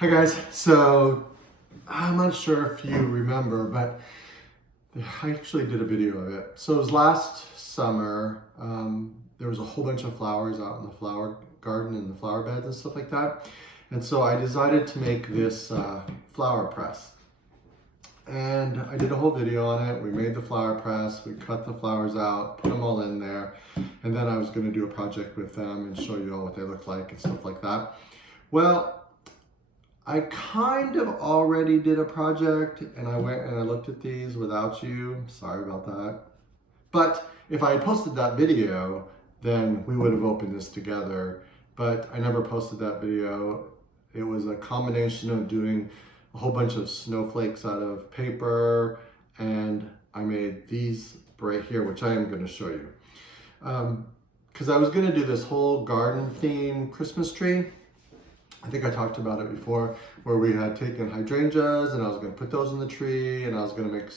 Hi guys, so I'm not sure if you remember, but I actually did a video of it. So it was last summer. There was a whole bunch of flowers out in the flower garden and the flower beds and stuff like that. And so I decided to make this flower press. And I did a whole video on it. We made the flower press, we cut the flowers out, put them all in there. And then I was gonna do a project with them and show you all what they look like and stuff like that. Well, I kind of already did a project and I went and I looked at these without you. Sorry about that. But if I had posted that video, then we would have opened this together. But I never posted that video. It was a combination of doing a whole bunch of snowflakes out of paper, and I made these right here, which I am going to show you. Because I was going to do this whole garden theme Christmas tree. I think I talked about it before, where we had taken hydrangeas and I was going to put those in the tree and I was going to make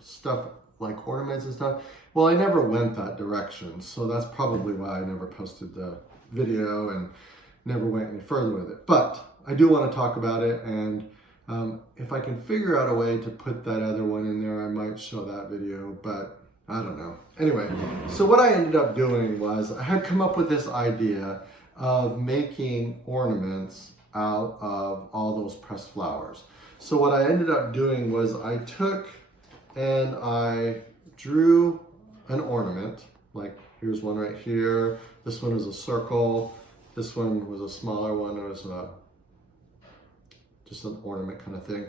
stuff like ornaments and stuff. Well, I never went that direction, so that's probably why I never posted the video and never went any further with it. But I do want to talk about it, and if I can figure out a way to put that other one in there, I might show that video, but I don't know. Anyway, so what I ended up doing was I had come up with this idea of making ornaments out of all those pressed flowers. So what I ended up doing was I took and I drew an ornament, like here's one right here, this one is a circle, this one was a smaller one, it was just an ornament kind of thing.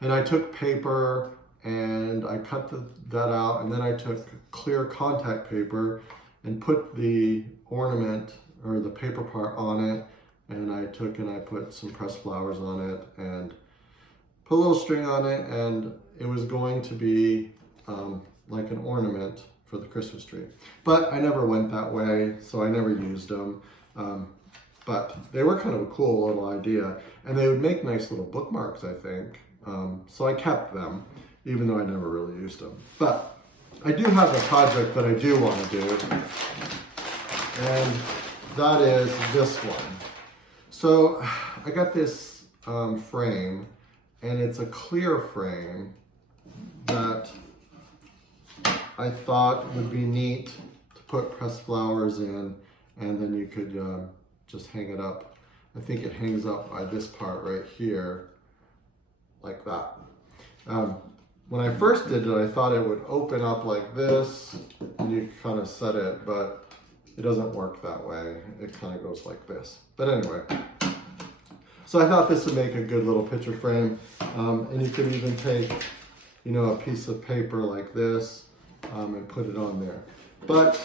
And I took paper and I cut that out, and then I took clear contact paper and put the ornament or the paper part on it, and I took and I put some pressed flowers on it and put a little string on it, and it was going to be like an ornament for the Christmas tree. But I never went that way, so I never used them. But they were kind of a cool little idea, and they would make nice little bookmarks, I think. So I kept them, even though I never really used them. But I do have a project that I do want to do, and that is this one. So I got this frame, and it's a clear frame that I thought would be neat to put pressed flowers in, and then you could just hang it up. I think it hangs up by this part right here, like that. When I first did it, I thought it would open up like this, and you kind of set it, but it doesn't work that way. It kind of goes like this. But anyway, so I thought this would make a good little picture frame. And you could even take, you know, a piece of paper like this and put it on there. But,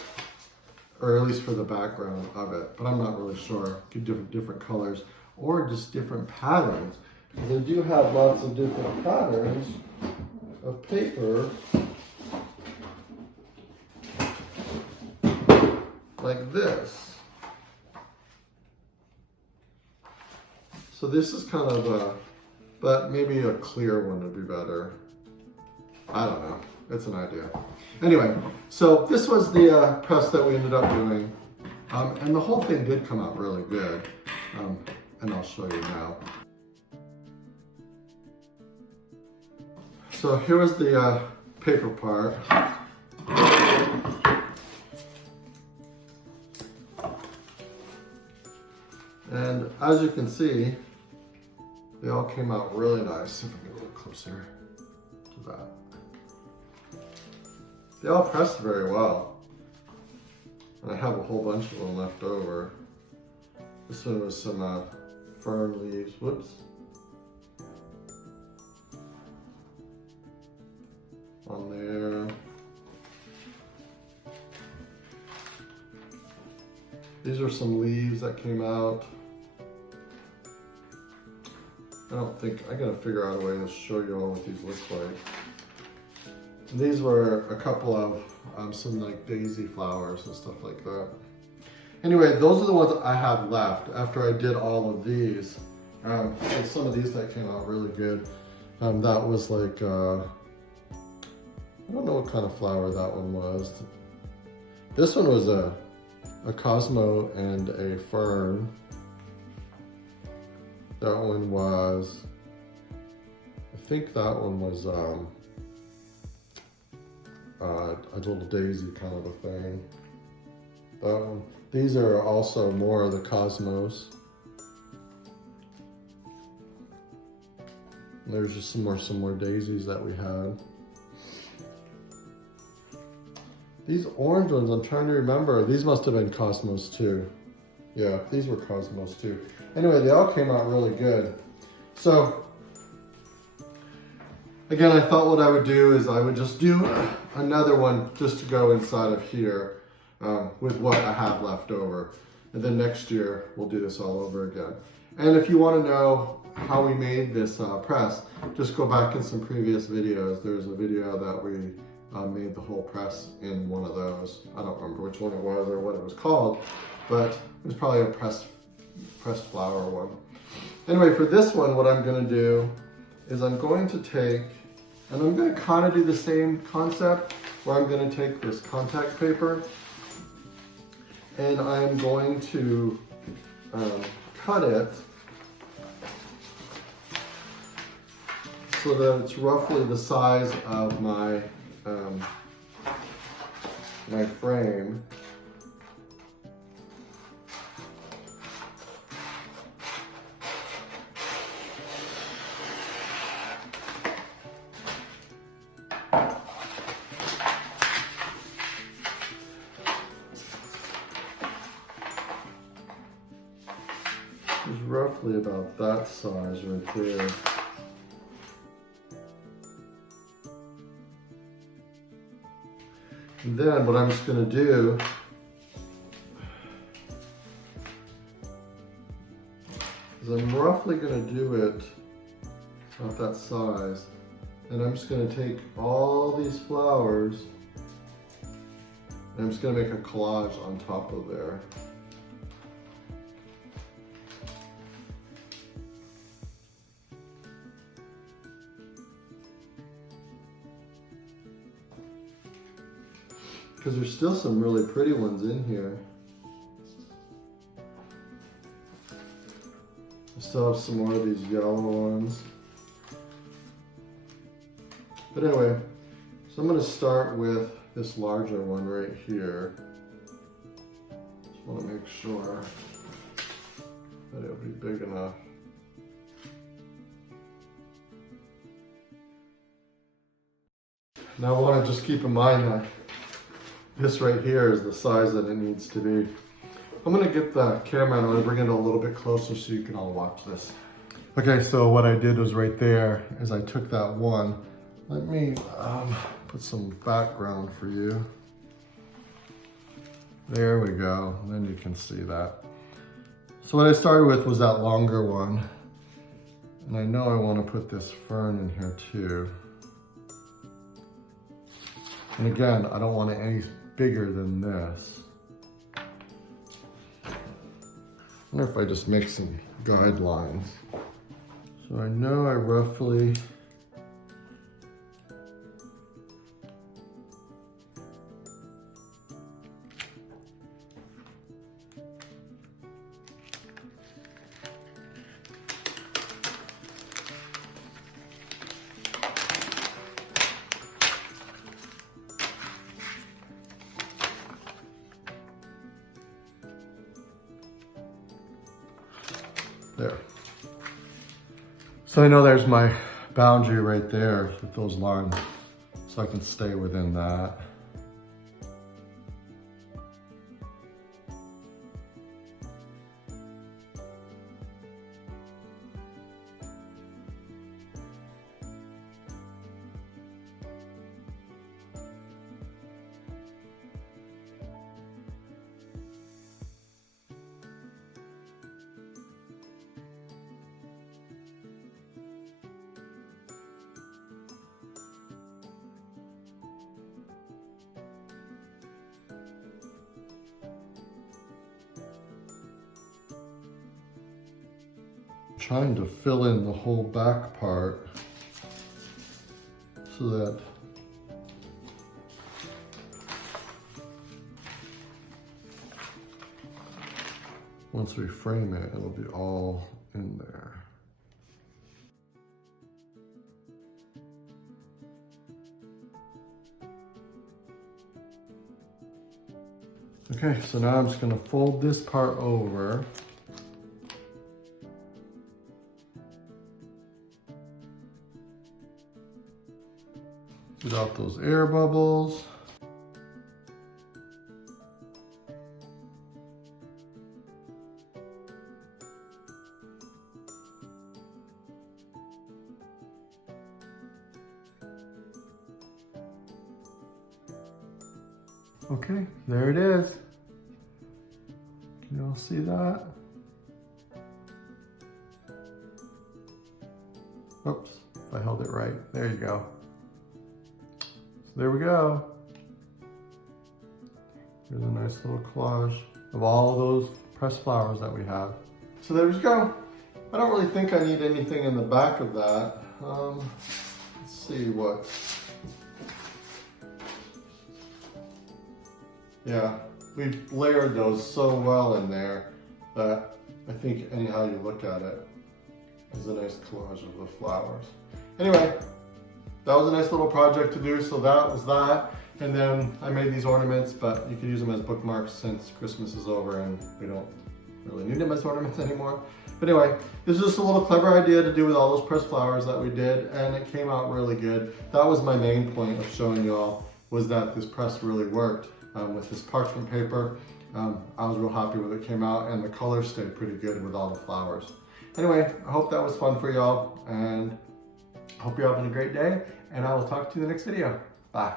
or at least for the background of it. But I'm not really sure. Could do different colors or just different patterns. Because I do have lots of different patterns of paper. Like this. So this is kind of a, but maybe a clear one would be better. I don't know, it's an idea. Anyway, so this was the press that we ended up doing. And the whole thing did come out really good. And I'll show you now. So here was the paper part. And as you can see, they all came out really nice. If I get a little closer to that. They all pressed very well. And I have a whole bunch of them left over. This one was some fern leaves, whoops. On there. These are some leaves that came out. I gotta figure out a way to show you all what these look like. And these were a couple of some like daisy flowers and stuff like that. Anyway, those are the ones I have left after I did all of these. And some of these that came out really good. That was like, I don't know what kind of flower that one was. This one was a Cosmo and a fern. That one was, I think that one was a little daisy kind of a thing. That one. These are also more of the Cosmos. And there's just some more daisies that we had. These orange ones, I'm trying to remember. These must have been Cosmos too. Yeah, these were Cosmos too. Anyway, they all came out really good. So, again, I thought what I would do is I would just do another one just to go inside of here with what I have left over. And then next year, we'll do this all over again. And if you want to know how we made this press, just go back in some previous videos. There's a video that we made the whole press in one of those. I don't remember which one it was or what it was called, but it was probably a pressed flower one. Anyway, for this one, what I'm going to do is I'm going to take, and I'm going to kind of do the same concept where I'm going to take this contact paper and I'm going to cut it so that it's roughly the size of my my frame. It's roughly about that size right there. And then what I'm just going to do is I'm roughly going to do it about that size. And I'm just going to take all these flowers and I'm just going to make a collage on top of there. Because there's still some really pretty ones in here. I still have some more of these yellow ones. But anyway, so I'm going to start with this larger one right here. Just want to make sure that it'll be big enough. Now I want to just keep in mind that this right here is the size that it needs to be. I'm gonna get the camera and I'm gonna bring it a little bit closer so you can all watch this. Okay, so what I did was right there is I took that one. Let me put some background for you. There we go, and then you can see that. So what I started with was that longer one. And I know I wanna put this fern in here too. And again, I don't want it any bigger than this. I wonder if I just make some guidelines. So I know I roughly there. So I know there's my boundary right there with those lines, so I can stay within that. Trying to fill in the whole back part so that once we frame it, it'll be all in there. Okay, so now I'm just gonna fold this part over. Get out those air bubbles. Okay, there it is. Can you all see that? Oops, I held it right. There you go. So there we go. Here's a nice little collage of all those pressed flowers that we have. So there we go. I don't really think I need anything in the back of that. Let's see what. Yeah, we've layered those so well in there that I think anyhow you look at it, is a nice collage of the flowers. Anyway, that was a nice little project to do, so that was that. And then I made these ornaments, but you can use them as bookmarks since Christmas is over and we don't really need them as ornaments anymore. But anyway, this is just a little clever idea to do with all those pressed flowers that we did, and it came out really good. That was my main point of showing you all, was that this press really worked. With this parchment paper, I was real happy with it came out, and the colors stayed pretty good with all the flowers. Anyway, I hope that was fun for y'all, and I hope you're having a great day, and I will talk to you in the next video. Bye.